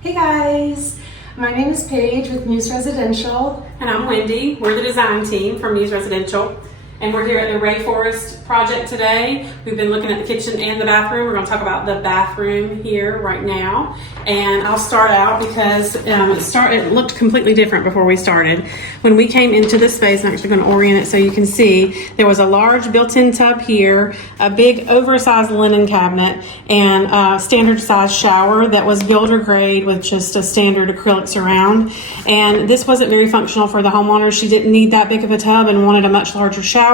Hey guys, my name is Paige with Muse Residential. And I'm Wendy. We're the design team from Muse Residential. And we're here at the Rea Forest project today. We've been looking at the kitchen and the bathroom. We're going to talk about the bathroom here right now. And I'll start out because it looked completely different before we started. When we came into this space, I'm actually going to orient it so you can see, there was a large built-in tub here, a big oversized linen cabinet, and a standard size shower that was Gilder grade with just a standard acrylic surround. And this wasn't very functional for the homeowner. She didn't need that big of a tub and wanted a much larger shower.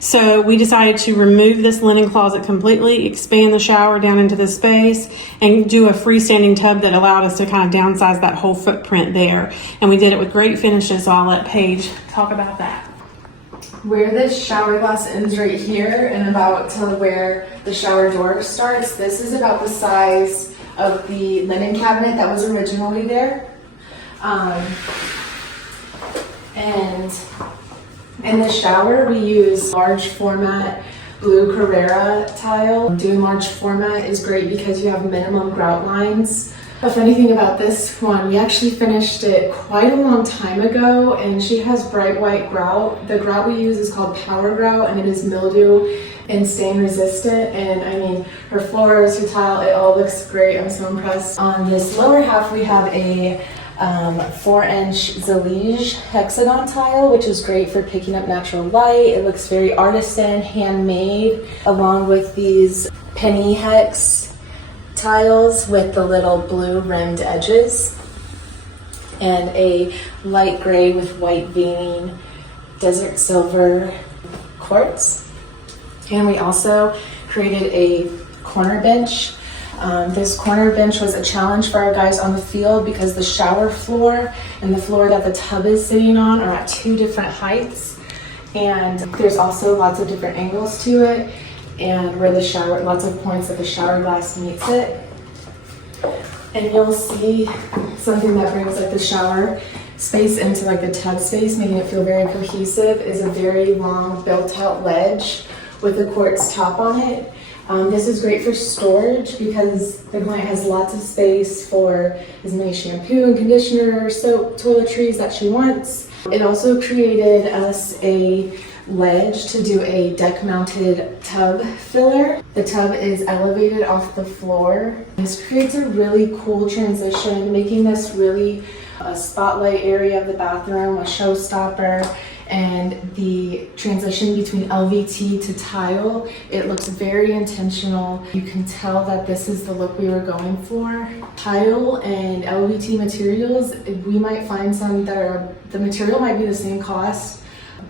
So we decided to remove this linen closet completely, expand the shower down into this space, and do a freestanding tub that allowed us to kind of downsize that whole footprint there. And we did it with great finishes, so I'll let Paige talk about that. Where this shower glass ends right here and about to where the shower door starts, this is about the size of the linen cabinet that was originally there. And in the shower, we use large format blue Carrera tile. Doing large format is great because you have minimum grout lines. A funny thing about this one, we actually finished it quite a long time ago, and she has bright white grout. The grout we use is called Power Grout, and it is mildew and stain resistant. And I mean, her floors, her tile, it all looks great. I'm so impressed. On this lower half, we have a 4-inch Zalige hexagon tile, which is great for picking up natural light. It looks very artisan, handmade, along with these penny hex tiles with the little blue rimmed edges, and a light gray with white veining desert silver quartz. And we also created a corner bench. This corner bench was a challenge for our guys on the field because the shower floor and the floor that the tub is sitting on are at two different heights, and there's also lots of different angles to it, and where the shower, lots of points that the shower glass meets it. And you'll see something that brings like the shower space into like the tub space, making it feel very cohesive, is a very long built out ledge with a quartz top on it. This is great for storage because the client has lots of space for as many shampoo and conditioner, soap, toiletries that she wants. It also created us a ledge to do a deck mounted tub filler. The tub is elevated off the floor. This creates a really cool transition, making this really a spotlight area of the bathroom, a showstopper. And the transition between LVT to tile, it looks very intentional. You can tell that this is the look we were going for. Tile and LVT materials, we might find some that are, the material might be the same cost,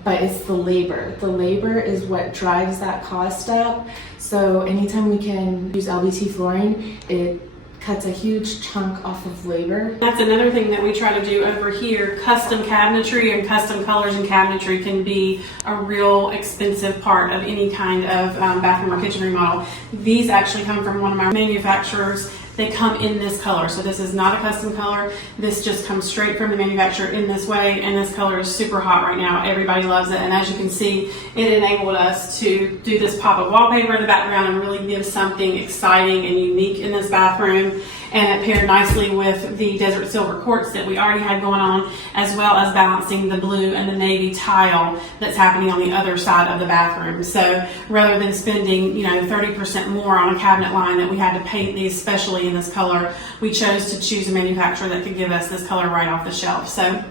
but it's the labor. The labor is what drives that cost up. So anytime we can use LVT flooring, it cuts a huge chunk off of labor. That's another thing that we try to do over here. Custom cabinetry and custom colors and cabinetry can be a real expensive part of any kind of bathroom or kitchen remodel. These actually come from one of my manufacturers. They come in this color, so this is not a custom color. This just comes straight from the manufacturer in this way, and this color is super hot right now. Everybody loves it, and as you can see, it enabled us to do this pop of wallpaper in the background and really give something exciting and unique in this bathroom. And it paired nicely with the desert silver quartz that we already had going on, as well as balancing the blue and the navy tile that's happening on the other side of the bathroom. So rather than spending 30% more on a cabinet line that we had to paint these especially in this color, we chose to choose a manufacturer that could give us this color right off the shelf. So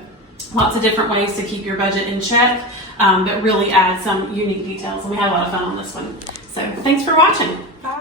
lots of different ways to keep your budget in check, but really add some unique details. And we had a lot of fun on this one. So thanks for watching. Bye.